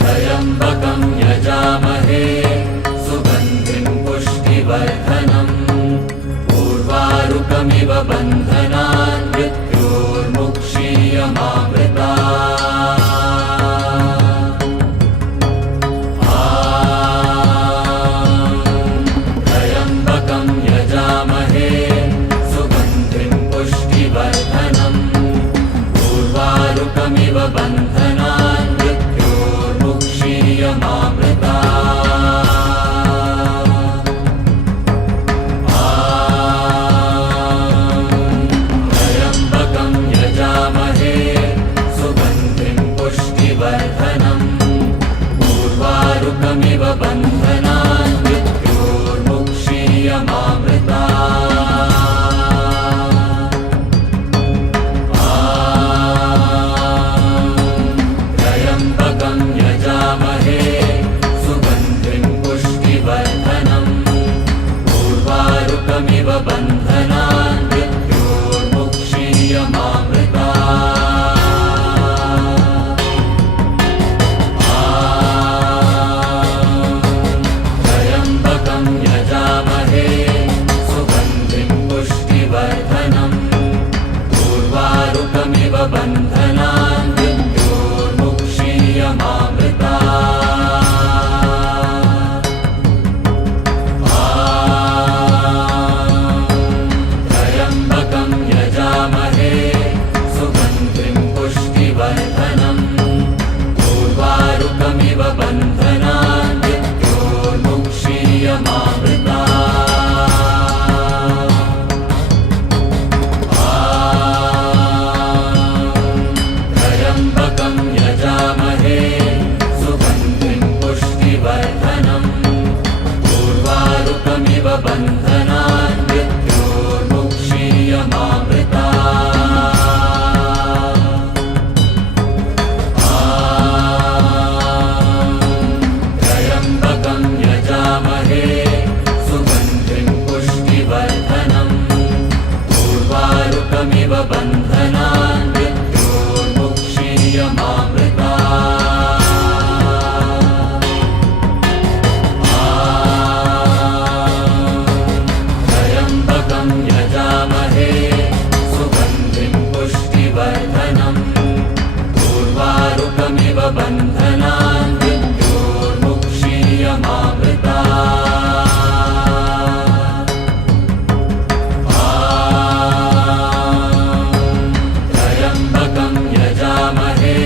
त्र्यम्बकं यजामहे सुगन्धिं पुष्टिवर्धनम् उर्वारुकमिव बन्धनान् मृत्योर्मुक्षीयमामृतात् त्र्यम्बकं यजामहे सुगन्धिं पुष्टिवर्धनम् उर्वारुकमिव बन्धनान् मृत्योर्मुक्षीयमामृतात् त्र्यम्बकं यजामहे सुगन्धिं पुष्टिवर्धनम् उर्वारुकमिव बन्धनान् मृत्योर्मुक्षीयमामृतात् त्र्यम्बकं यजामहे सुगन्धिं पुष्टिवर्धनम् उर्वारुकमिव बन्धनान् त्र्यम्बकं यजामहे सुगन्धिं पुष्टिवर्धनम् उर्वारुकमिव बन्धनान् मृत्योर्मुक्षीयमामृतात् त्र्यम्बकं यजामहे सुगन्धिं पुष्टिवर्धनम् उर्वारुकमिव बन्धनान् त्र्यम्बकं यजामहे सुगन्धिं पुष्टिवर्धनम् उर्वारुकमिव बन्धनान् त्र्यम्बकं यजामहे सुगन्धिं पुष्टिवर्धनम् उर्वारुकमिव बन्धनान् त्र्यम्बकं यजामहे सुगन्धिं पुष्टिवर्धनम् उर्वारुकमिव बन्धनान् त्र्यम्बकं यजामहे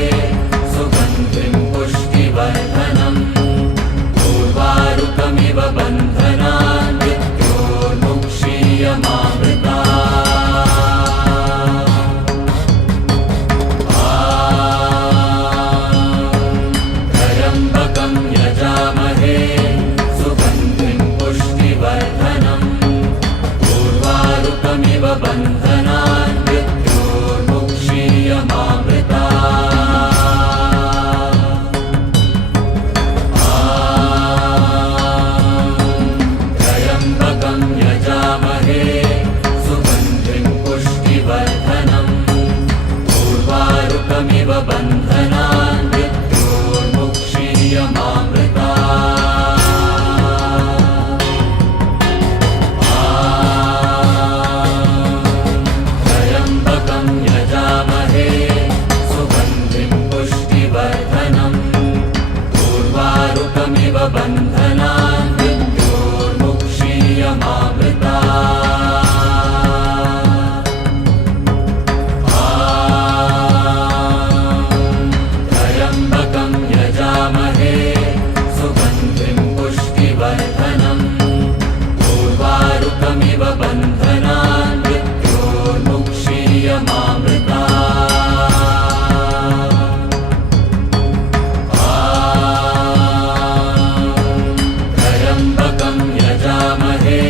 सुगन्धिं पुष्टिवर्धनम् उर्वारुकमिव बन्धनान् त्र्यम्बकं यजामहे सुगन्धिं पुष्टिवर्धनम् उर्वारुकमिव बन्धनान् त्र्यम्बकं यजामहे सुगन्धिं पुष्टिवर्धनम् उर्वारुकमिव बन्धनान् त्र्यम्बकं यजामहे सुगन्धिं पुष्टिवर्धनम् उर्वारुकमिव बन्धनान् त्र्यम्बकं यजामहे सुगन्धिं पुष्टिवर्धनम् उर्वारुकमिव बन्धनान् त्र्यम्बकं यजामहे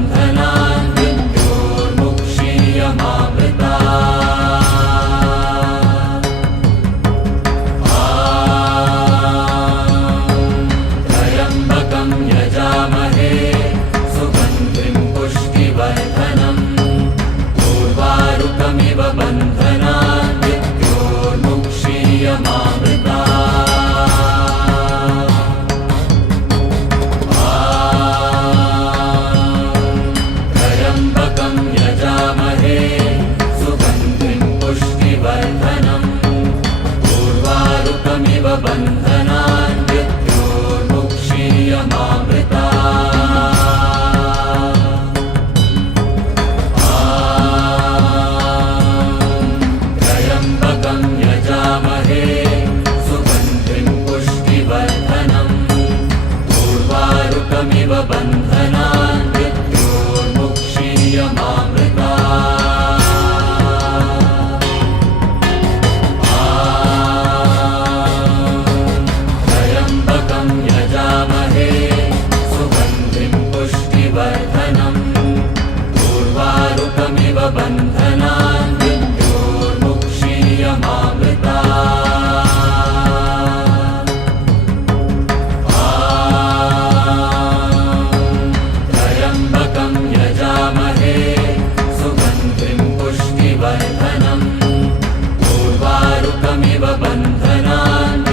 बन्धनान् मृत्योर्मुक्षीयमामृतात् त्र्यम्बकं यजामहे सुगन्धिं पुष्टिवर्धनम् उर्वारुकमिव बन्धनान् मृत्योर्मुक्षीयमामृतात् त्र्यम्बकं यजामहे सुगन्धिं पुष्टिवर्धनम् उर्वारुकमिव बन्धनान् त्र्यम्बकं यजामहे सुगन्धिं पुष्टिवर्धनम् उर्वारुकमिव बन्धनान् त्र्यम्बकं यजामहे सुगन्धिं पुष्टिवर्धनम् उर्वारुकमिव बन्धनान् त्र्यम्बकं यजामहे सुगन्धिं पुष्टिवर्धनम् उर्वारुकमिव बन्धनान्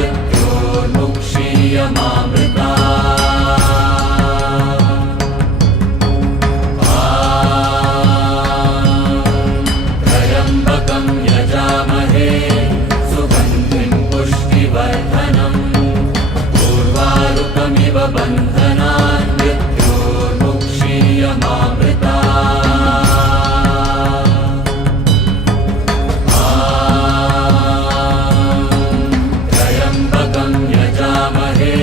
त्र्यम्बकं यजामहे सुगन्धिं पुष्टिवर्धनम् उर्वारुकमिव बन्धनान् त्र्यम्बकं यजामहे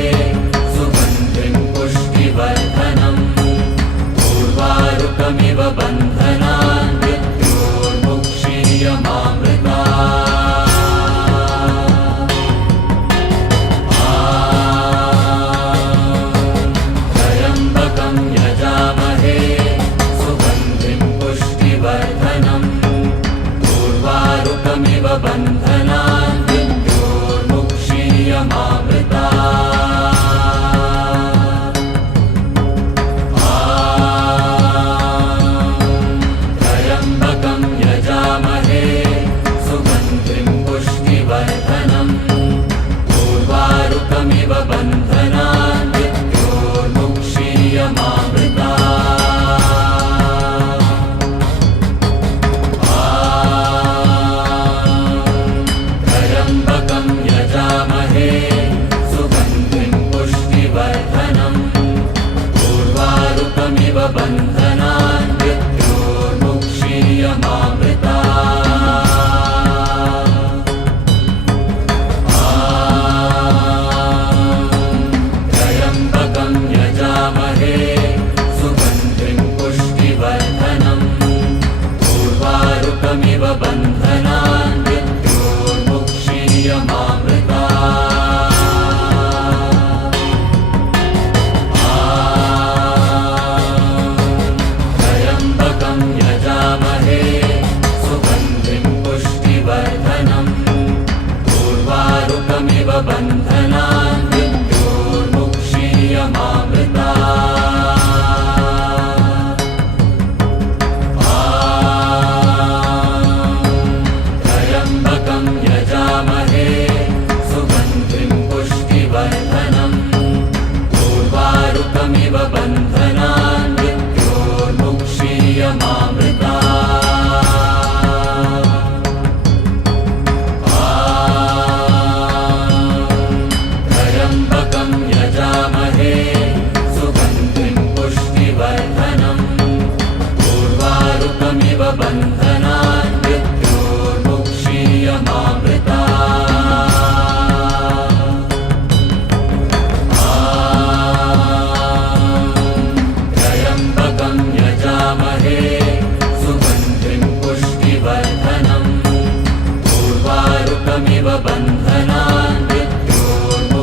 सुगन्धिं पुष्टिवर्धनम् उर्वारुकमिव बन्धनान् त्र्यम्बकं यजामहे सुगन्धिं पुष्टिवर्धनम् उर्वारुकमिव बन्धनान् त्र्यम्बकं यजामहे सुगन्धिं पुष्टिवर्धनम् उर्वारुकमिव बन्धनान् त्र्यम्बकं यजामहे सुगन्धिं पुष्टिवर्धनम् उर्वारुकमिव बन्धनान् त्र्यम्बकं यजामहे सुगन्धिं पुष्टिवर्धनम् उर्वारुकमिव बन्धनान् त्र्यम्बकं यजामहे सुगन्धिं पुष्टिवर्धनम् उर्वारुकमिव बन्धनान् त्र्यम्बकं यजामहे सुगन्धिं पुष्टिवर्धनम् उर्वारुकमिव बन्धनान् त्र्यम्बकं यजामहे सुगन्धिं पुष्टिवर्धनम् उर्वारुकमिव बन्धनान् त्र्यम्बकं यजामहे सुगन्धिं पुष्टिवर्धनम् उर्वारुकमिव बन्धनान् त्र्यम्बकं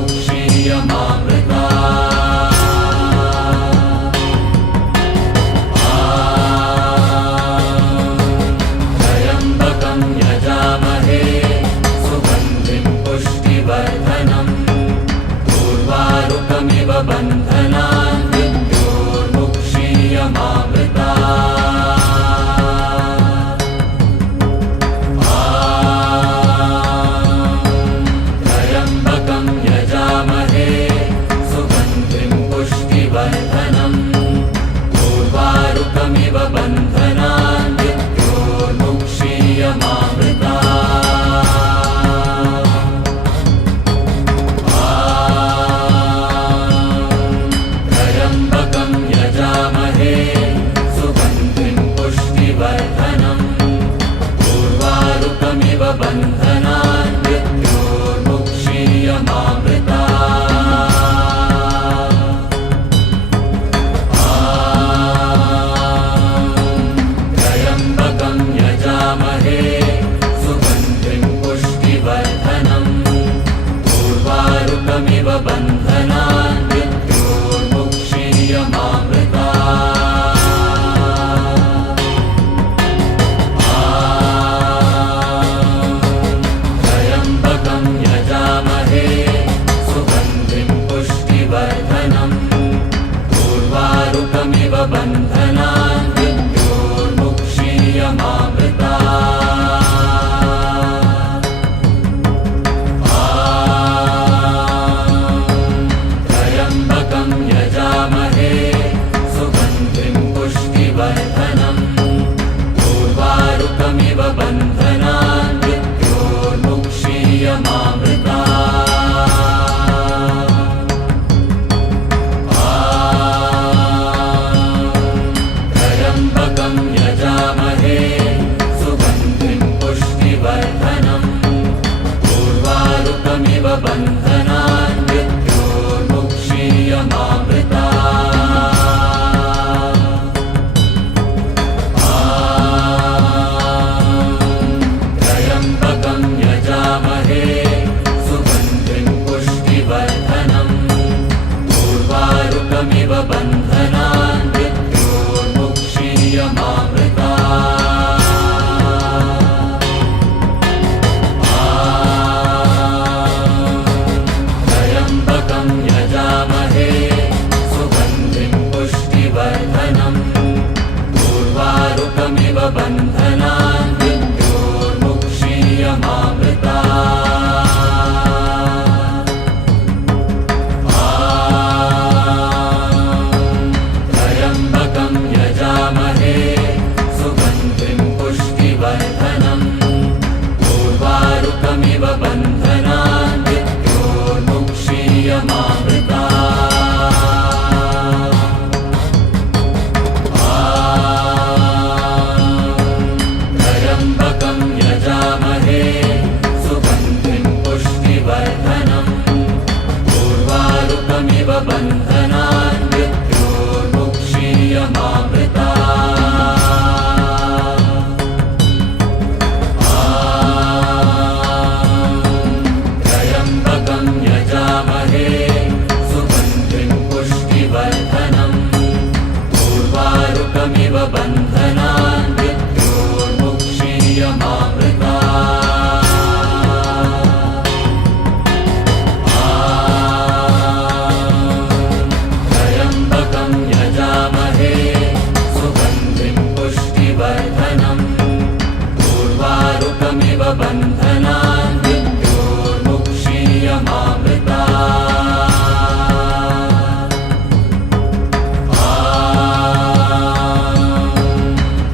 बन्धनान् मृत्योर्मुक्षीयमामृतात्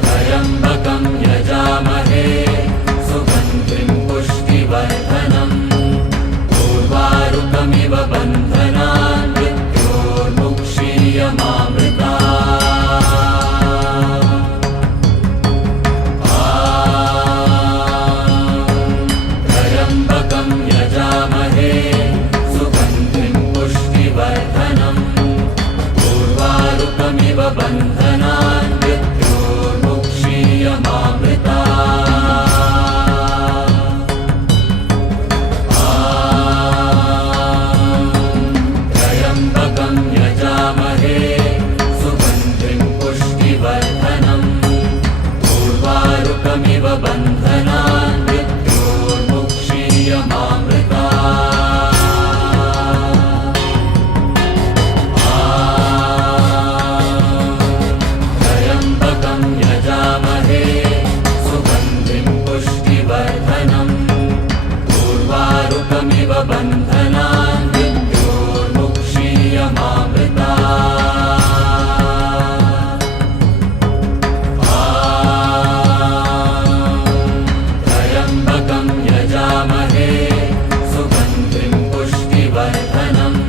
त्र्यम्बकं यजामहे सुगन्धिं पुष्टिवर्धनम् उर्वारुकमिव बन्धनान् त्र्यम्बकं यजामहे सुगन्धिं पुष्टिवर्धनम् उर्वारुकमिव बन्धनान् त्र्यम्बकं यजामहे सुगन्धिं पुष्टिवर्धनम् उर्वारुकमिव बन्धनान् त्र्यम्बकं यजामहे सुगन्धिं पुष्टिवर्धनम् उर्वारुकमिव बन्धनान् त्र्यम्बकं यजामहे सुगन्धिं पुष्टिवर्धनम्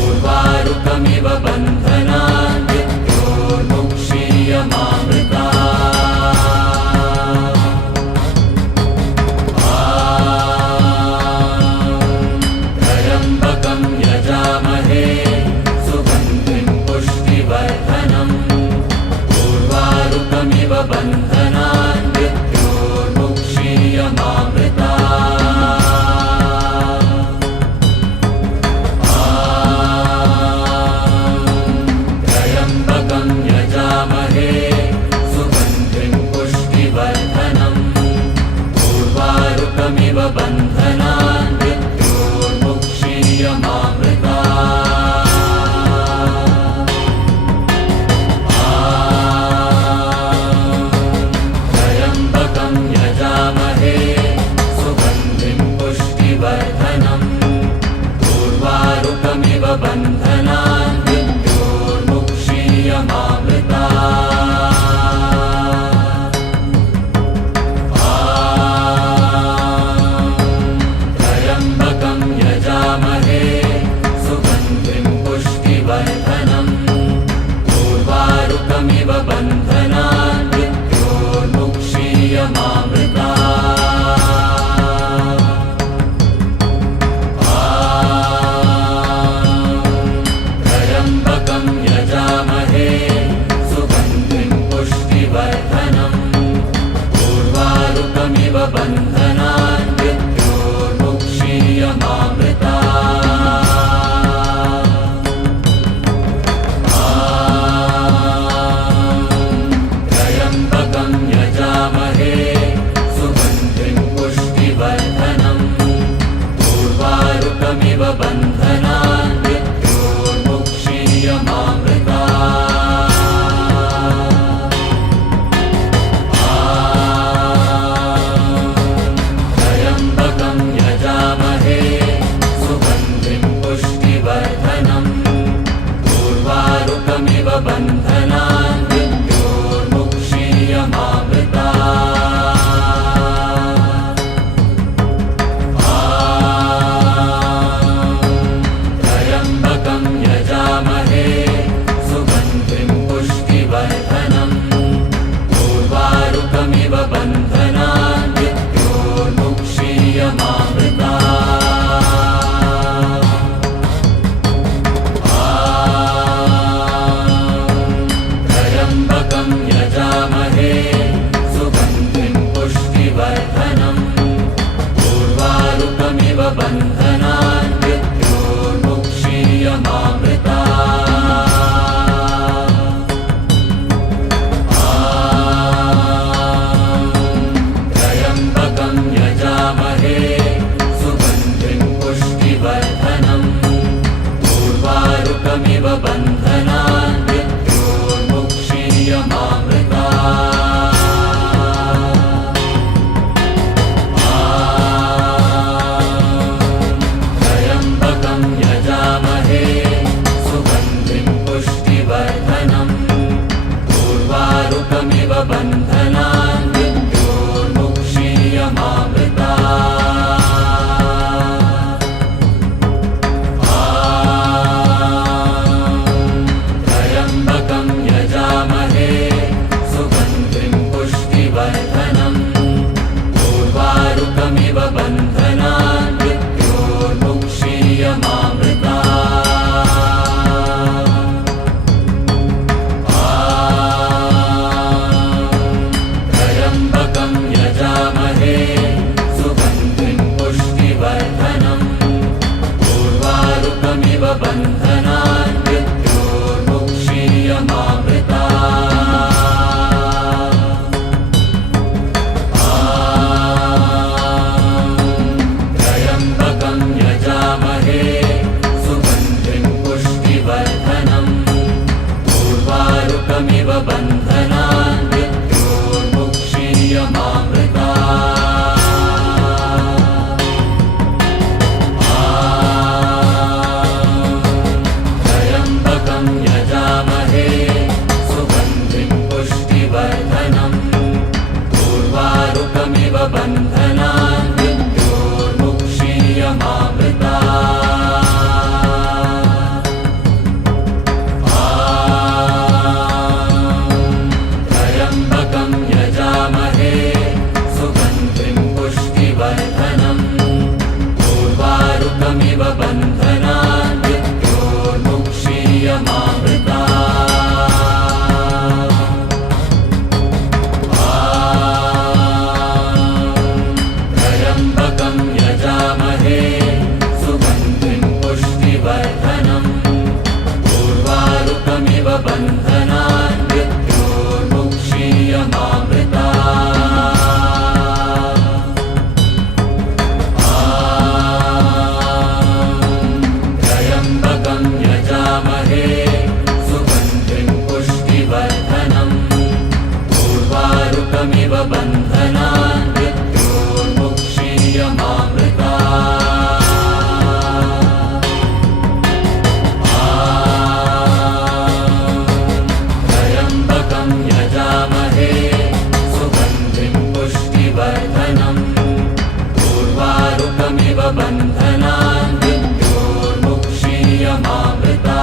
उर्वारुकमिव बन्धनान् त्र्यम्बकं यजामहे सुगन्धिं पुष्टिवर्धनम् उर्वारुकमिव बन्धनान् त्र्यम्बकं यजामहे सुगन्धिं पुष्टिवर्धनम् उर्वारुकमिव बन्धनान् त्र्यम्बकं यजामहे सुगन्धिं पुष्टिवर्धनम् उर्वारुकमिव बन्धनान् त्र्यम्बकं यजामहे सुगन्धिं पुष्टिवर्धनम् उर्वारुकमिव बन्धनान् त्र्यम्बकं यजामहे सुगन्धिं पुष्टिवर्धनम् उर्वारुकमिव बन्धनान् त्र्यम्बकमिव बन्धनान् मृत्योर्मुक्षीयमामृता त्र्यम्बकं यजामहे सुगन्धिं पुष्टिवर्धनम् उर्वारुकमिव बन्धनान् मृत्योर्मुक्षीयमामृता त्र्यम्बकं यजामहे सुगन्धिं पुष्टिवर्धनम् उर्वारुकमिव बन्धनान् मृत्योर्मुक्षीयमामृता त्र्यम्बकं यजामहे सुगन्धिं पुष्टिवर्धनम् उर्वारुकमिव बन्धनान् मृत्योर्मुक्षीयमामृता त्र्यम्बकं यजामहे सुगन्धिं पुष्टिवर्धनम् उर्वारुकमिव बन्धनान् मृत्योर्मुक्षीयमामृता त्र्यम्बकं यजामहे सुगन्धिं पुष्टिवर्धनम् उर्वारुकमिव बन्धनान् मृत्योर्मुक्षीयमामृता त्र्यम्बकं यजामहे सुगन्धिं पुष्टिवर्धनम् उर्वारुकमिव बन्धनान् मृत्योर्मुक्षीयमामृता त्र्यम्बकं यजामहे सुगन्धिं पुष्टिवर्धनम् उर्वारुकमिव बन्धनान् मृत्योर्मुक्षीयमामृता त्र्यम्बकं यजामहे सुगन्धिं पुष्टिवर्धनम् उर्वारुकमिव बन्धनान् मृत्योर्मुक्षीयमामृता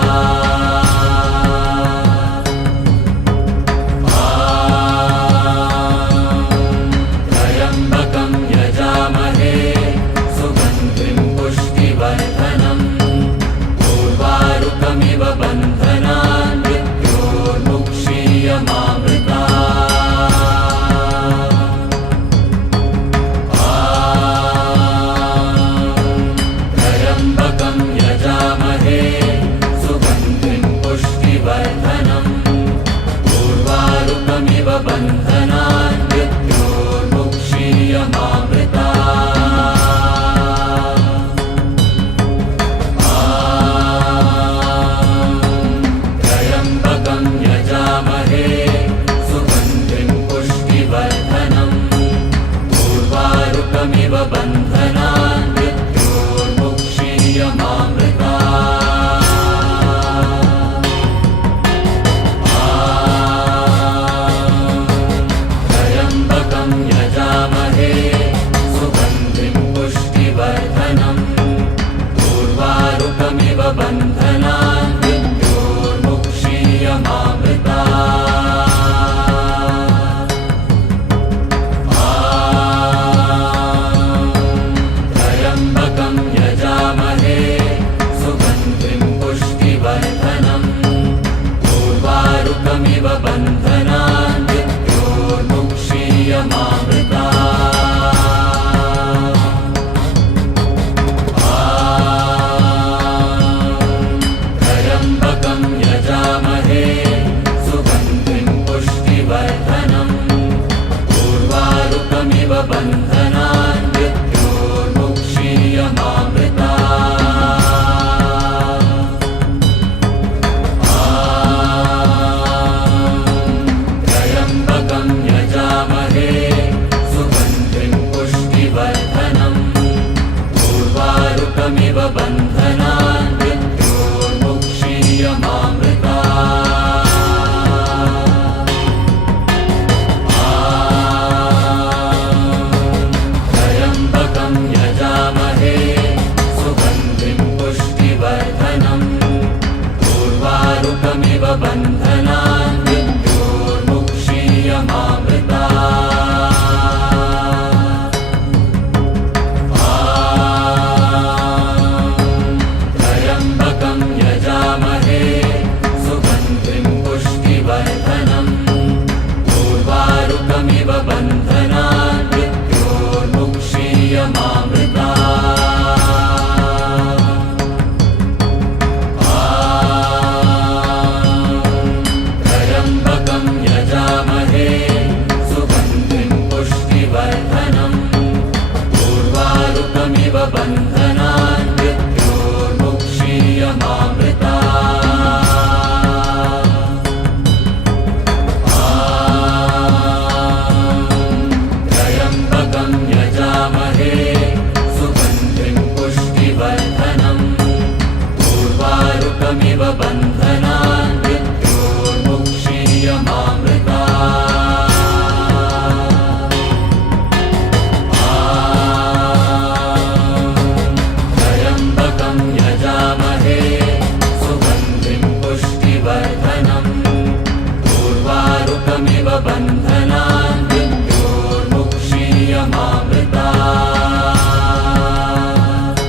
बन्धनान् मृत्योर्मुक्षीयमामृतात्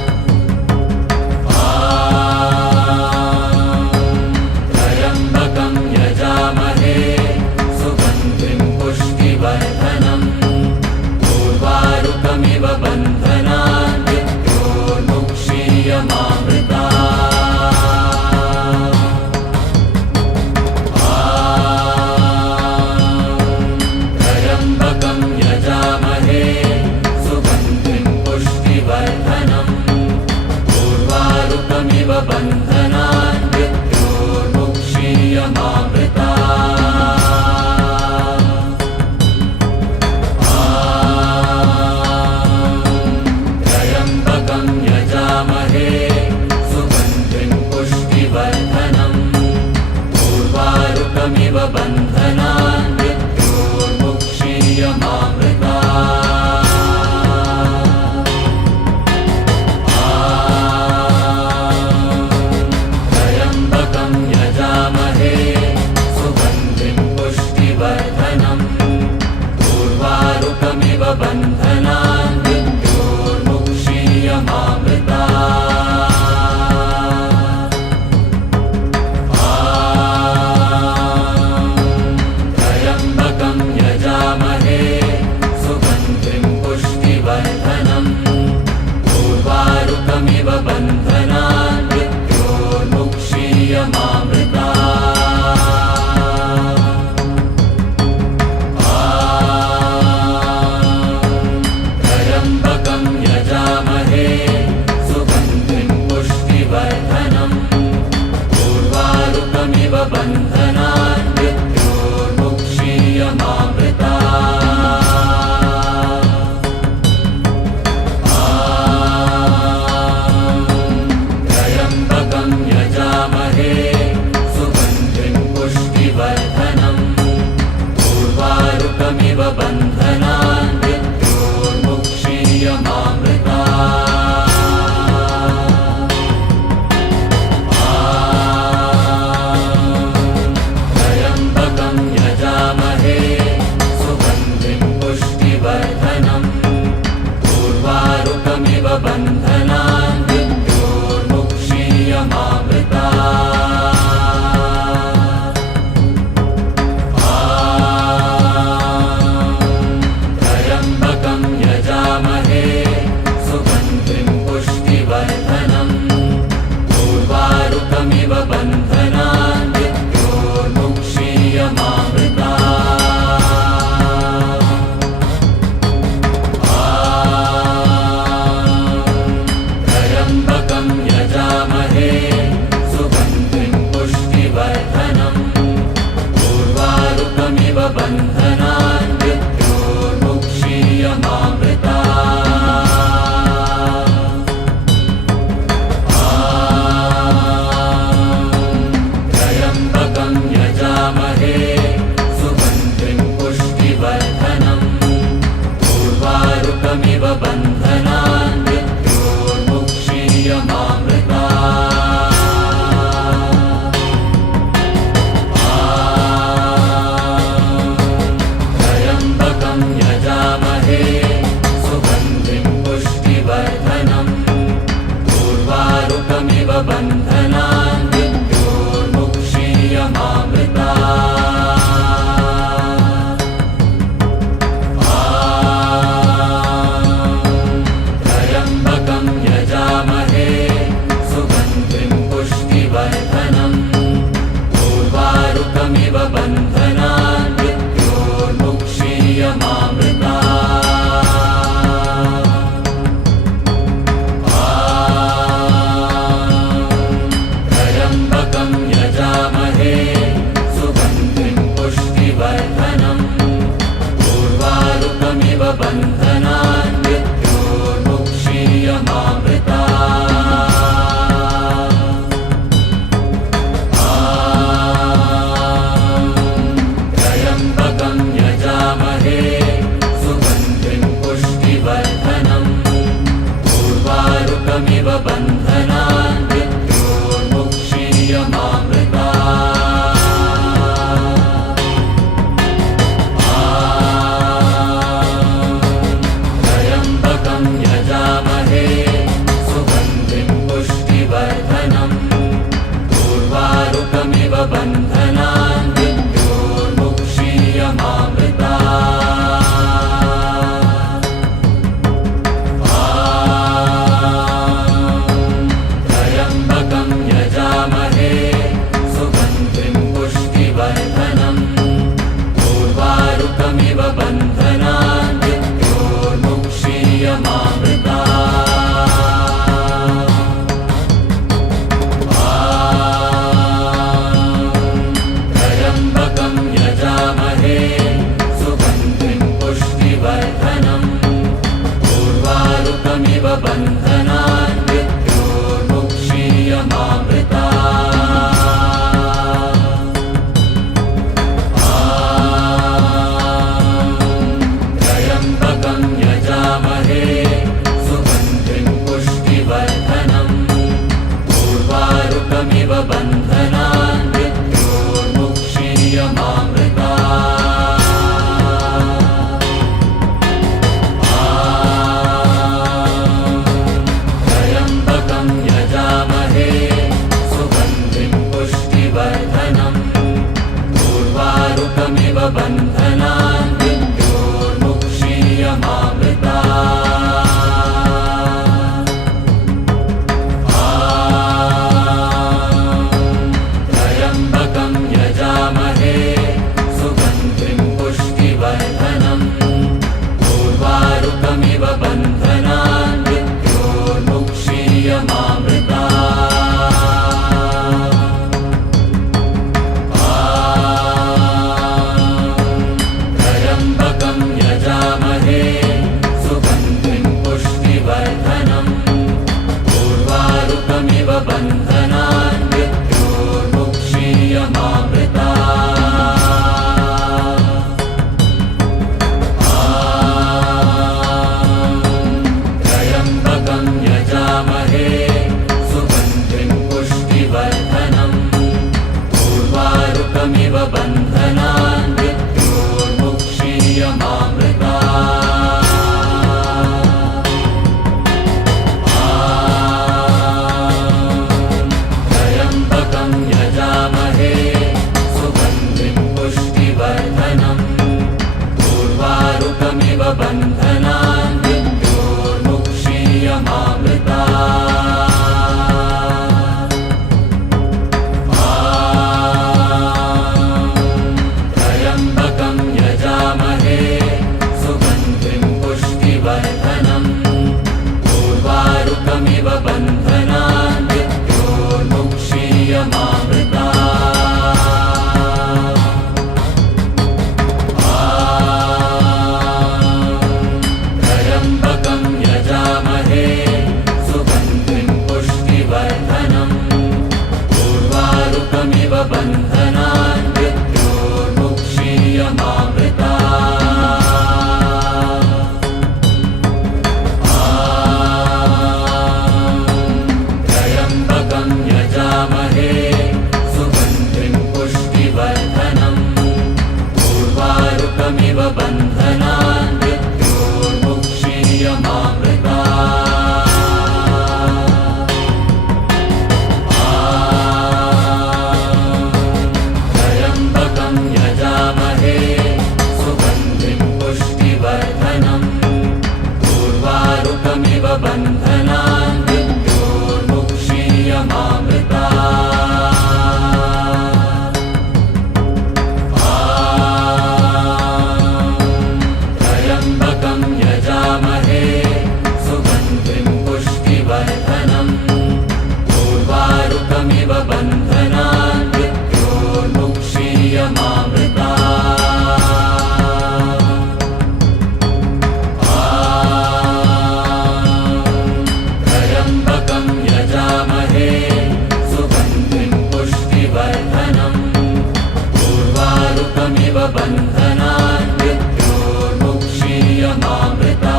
त्र्यम्बकं यजामहे सुगन्धिं पुष्टिवर्धनम् उर्वारुकमिव बन्धनान् मृत्योर्मुक्षीयमामृतात् त्र्यम्बकं यजामहे सुगन्धिं पुष्टिवर्धनम् उर्वारुकमिव बन्धनान् त्र्यम्बकं यजामहे सुगन्धिं पुष्टिवर्धनम् उर्वारुकमिव बन्धनान् त्र्यम्बकं यजामहे सुगन्धिं पुष्टिवर्धनम् उर्वारुकमिव बन्धनान् त्र्यम्बकं यजामहे सुगन्धिं पुष्टिवर्धनम् उर्वारुकमिव बन्धनान् त्र्यम्बकं यजामहे सुगन्धिं पुष्टिवर्धनम् उर्वारुकमिव बन्धनान् त्र्यम्बकं यजामहे सुगन्धिं पुष्टिवर्धनम् उर्वारुकमिव बन्धनान् त्र्यम्बकं यजामहे सुगन्धिं पुष्टिवर्धनम् उर्वारुकमिव बन्धनान् त्र्यम्बकं यजामहे सुगन्धिं पुष्टिवर्धनम् उर्वारुकमिव बन्धनान् त्र्यम्बकं यजामहे सुगन्धिं पुष्टिवर्धनम् उर्वारुकमिव बन्धनान् त्र्यम्बकं यजामहे सुगन्धिं पुष्टिवर्धनम् उर्वारुकमिव बन्धनान् त्र्यम्बकं यजामहे मुक्षीयमामृता त्र्यम्बकं यजामहे सुगन्धिं पुष्टिवर्धनम् उर्वारुकमिव बन्धनान् मृत्योर्मुक्षीयमामृता त्र्यम्बकं यजामहे सुगन्धिं पुष्टिवर्धनम् उर्वारुकमिव बन्धनान् मृत्योर्मुक्षीयमामृता त्र्यम्बकं यजामहे सुगन्धिं पुष्टिवर्धनम् उर्वारुकमिव बन्धनान् मृत्योर्मुक्षीयमामृता त्र्यम्बकं यजामहे सुगन्धिं पुष्टिवर्धनम् उर्वारुकमिव बन्धनान् मृत्योर्मुक्षीयमामृता त्र्यम्बकं यजामहे सुगन्धिं पुष्टिवर्धनम् उर्वारुकमिव बन्धनान् मृत्योर्मुक्षीयमामृता त्र्यम्बकं यजामहे सुगन्धिं पुष्टिवर्धनम् उर्वारुकमिव बन्धनान् मृत्योर्मुक्षीयमामृता त्र्यम्बकं यजामहे सुगन्धिं पुष्टिवर्धनम् उर्वारुकमिव बन्धनान् मृत्योर्मुक्षीयमामृता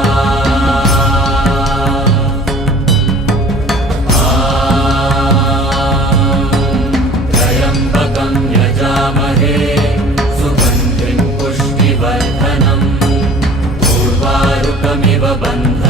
त्र्यम्बकं यजामहे सुगन्धिं पुष्टिवर्धनम् उर्वारुकमिव बन्धनान्